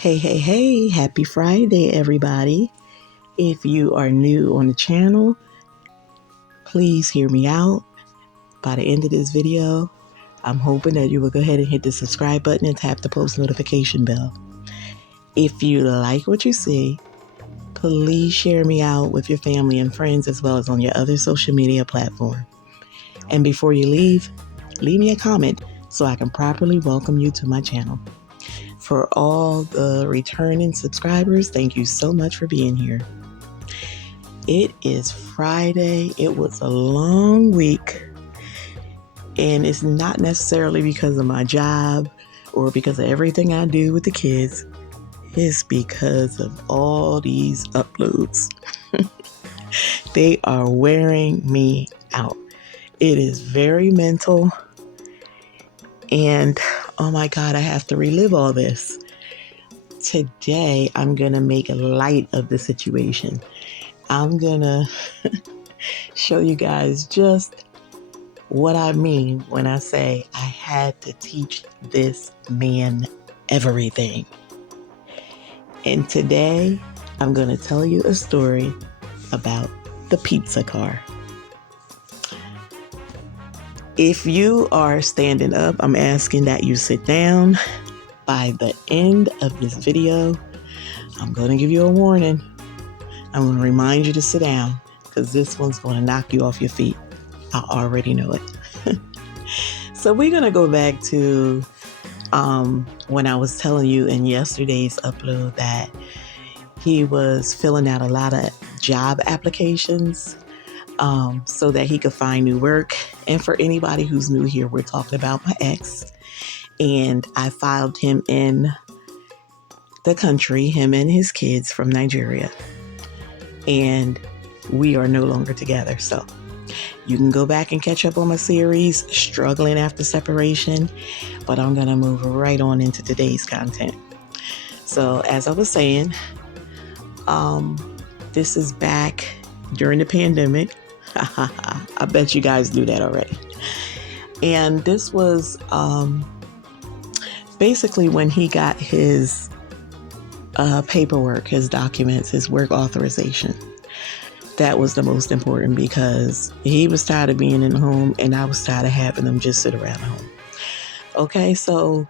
Hey, happy Friday, everybody. If you are new on the channel, please hear me out. By the end of this video, I'm hoping that you will go ahead and hit the subscribe button and tap the post notification bell. If you like what you see, please share me out with your family and friends as well as on your other social media platform. And before you leave me a comment so I can properly welcome you to my channel. For all the returning subscribers, thank you so much for being here. It is Friday. It was a long week, and it's not necessarily because of my job or because of everything I do with the kids. It's because of all these uploads. They are wearing me out. It is very mental, and oh my God, I have to relive all this. Today, I'm going to make light of the situation. I'm going to show you guys just what I mean when I say I had to teach this man everything. And today, I'm going to tell you a story about the pizza car. If you are standing up, I'm asking that you sit down. By the end of this video, I'm going to give you a warning. I'm going to remind you to sit down because this one's going to knock you off your feet. I already know it. So we're going to go back to when I was telling you in yesterday's upload that he was filling out a lot of job applications so that he could find new work. And for anybody who's new here, we're talking about my ex. And I filed him in the country, him and his kids from Nigeria. And we are no longer together. So you can go back and catch up on my series, Struggling After Separation. But I'm going to move right on into today's content. So as I was saying, this is back during the pandemic. I bet you guys knew that already. And this was basically when he got his paperwork, his documents, his work authorization. That was the most important because he was tired of being in the home and I was tired of having him just sit around the home. Okay, so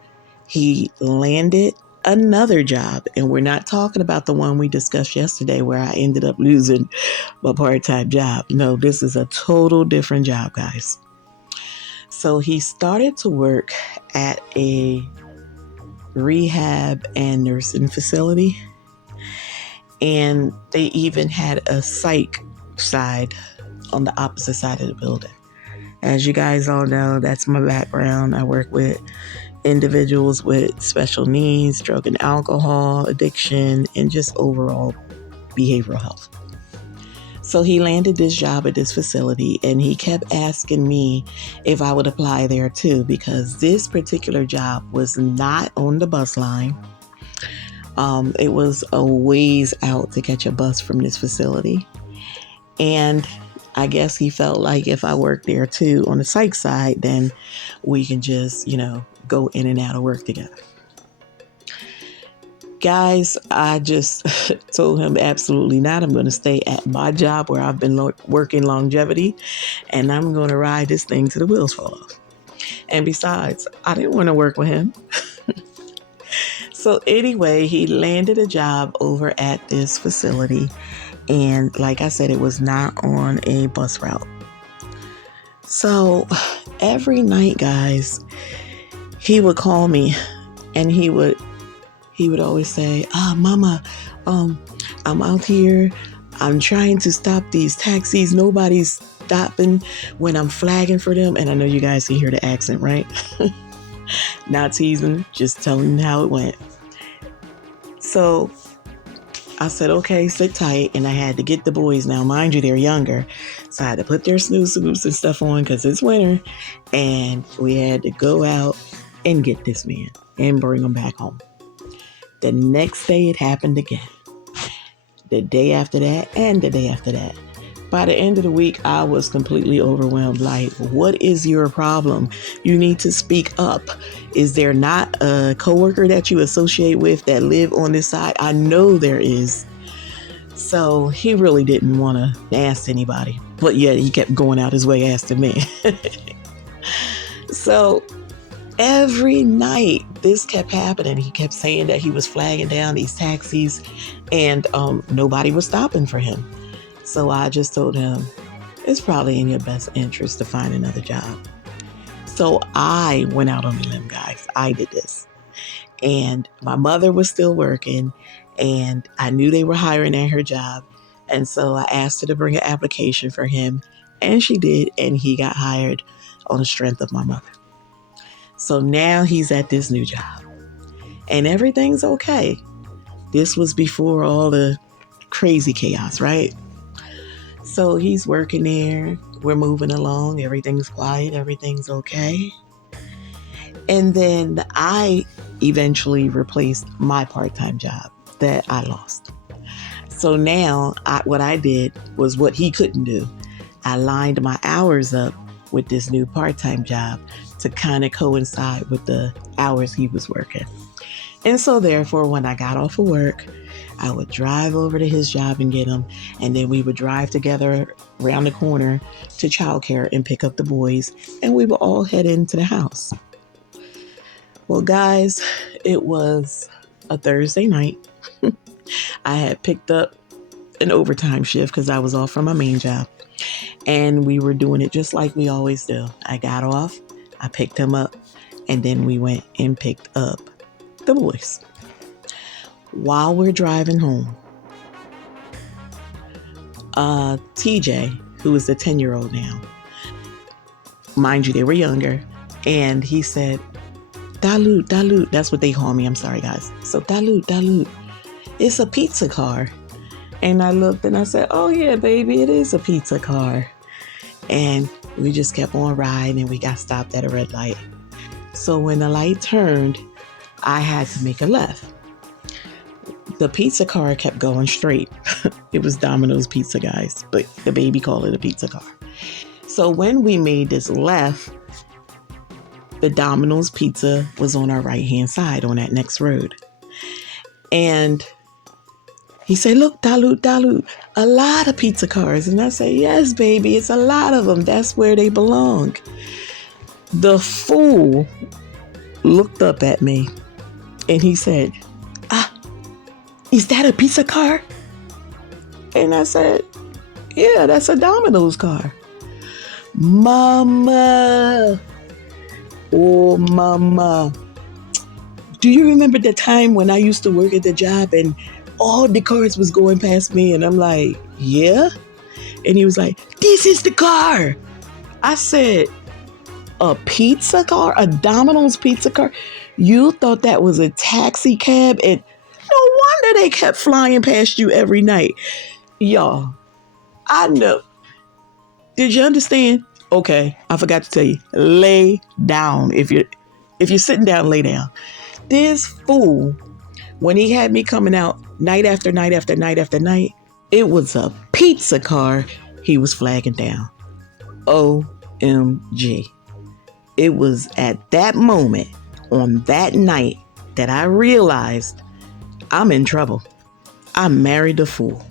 he landed another job, and we're not talking about the one we discussed yesterday where I ended up losing my part-time job. No, this is a total different job, guys. So he started to work at a rehab and nursing facility, and they even had a psych side on the opposite side of the building. As you guys all know, that's my background. I work with individuals with special needs, drug and alcohol addiction, and just overall behavioral health. So he landed this job at this facility, and he kept asking me if I would apply there too, because this particular job was not on the bus line. It was a ways out to catch a bus from this facility. And I guess he felt like if I worked there too on the psych side, then we can just, go in and out of work together. Guys, I just told him absolutely not. I'm going to stay at my job where I've been working longevity, and I'm going to ride this thing till the wheels fall off. And besides, I didn't want to work with him. So anyway, he landed a job over at this facility. And like I said, it was not on a bus route. So every night, guys, he would call me and he would always say, Mama, I'm out here. I'm trying to stop these taxis. Nobody's stopping when I'm flagging for them. And I know you guys can hear the accent, right? Not teasing, just telling how it went. So I said, okay, sit tight. And I had to get the boys. Now, mind you, they're younger. So I had to put their snooze boots and stuff on because it's winter. And we had to go out and get this man and bring him back home. The next day it happened again. The day after that and the day after that. By the end of the week, I was completely overwhelmed. Like, what is your problem? You need to speak up. Is there not a coworker that you associate with that live on this side? I know there is. So he really didn't want to ask anybody. But yet he kept going out his way asking me. So every night this kept happening. He kept saying that he was flagging down these taxis and nobody was stopping for him. So I just told him, it's probably in your best interest to find another job. So I went out on a limb, guys. I did this. And my mother was still working and I knew they were hiring at her job. And so I asked her to bring an application for him and she did. And he got hired on the strength of my mother. So now he's at this new job and everything's okay. This was before all the crazy chaos, right? So he's working there. We're moving along. Everything's quiet. Everything's okay. And then I eventually replaced my part-time job that I lost. So now what I did was what he couldn't do. I lined my hours up with this new part-time job to kind of coincide with the hours he was working. And so therefore, when I got off of work, I would drive over to his job and get him. And then we would drive together around the corner to childcare and pick up the boys. And we would all head into the house. Well, guys, it was a Thursday night. I had picked up an overtime shift because I was off from my main job. And we were doing it just like we always do. I got off, I picked him up, and then we went and picked up the boys. While we're driving home, TJ, who is the 10-year-old now, mind you, they were younger, and he said, Dalut, that's what they call me. I'm sorry, guys. So Dalut, it's a pizza car. And I looked and I said, oh yeah, baby, it is a pizza car. And we just kept on riding and we got stopped at a red light. So when the light turned, I had to make a left. The pizza car kept going straight. It was Domino's Pizza, guys, but the baby called it a pizza car. So when we made this left, the Domino's Pizza was on our right-hand side on that next road. And he said, look, Dalut, a lot of pizza cars. And I said, yes, baby, it's a lot of them. That's where they belong. The fool looked up at me and he said, is that a pizza car? And I said, yeah, that's a Domino's car. Mama. Oh, mama. Do you remember the time when I used to work at the job and all the cars was going past me? And I'm like, yeah. And he was like, this is the car. I said, a pizza car? A Domino's pizza car? You thought that was a taxi cab? And no wonder they kept flying past you every night. Y'all, I know. Did you understand? Okay, I forgot to tell you. Lay down. If you're sitting down, lay down. This fool, when he had me coming out night after night after night after night, it was a pizza car he was flagging down. OMG. It was at that moment on that night that I realized I'm in trouble. I married a fool.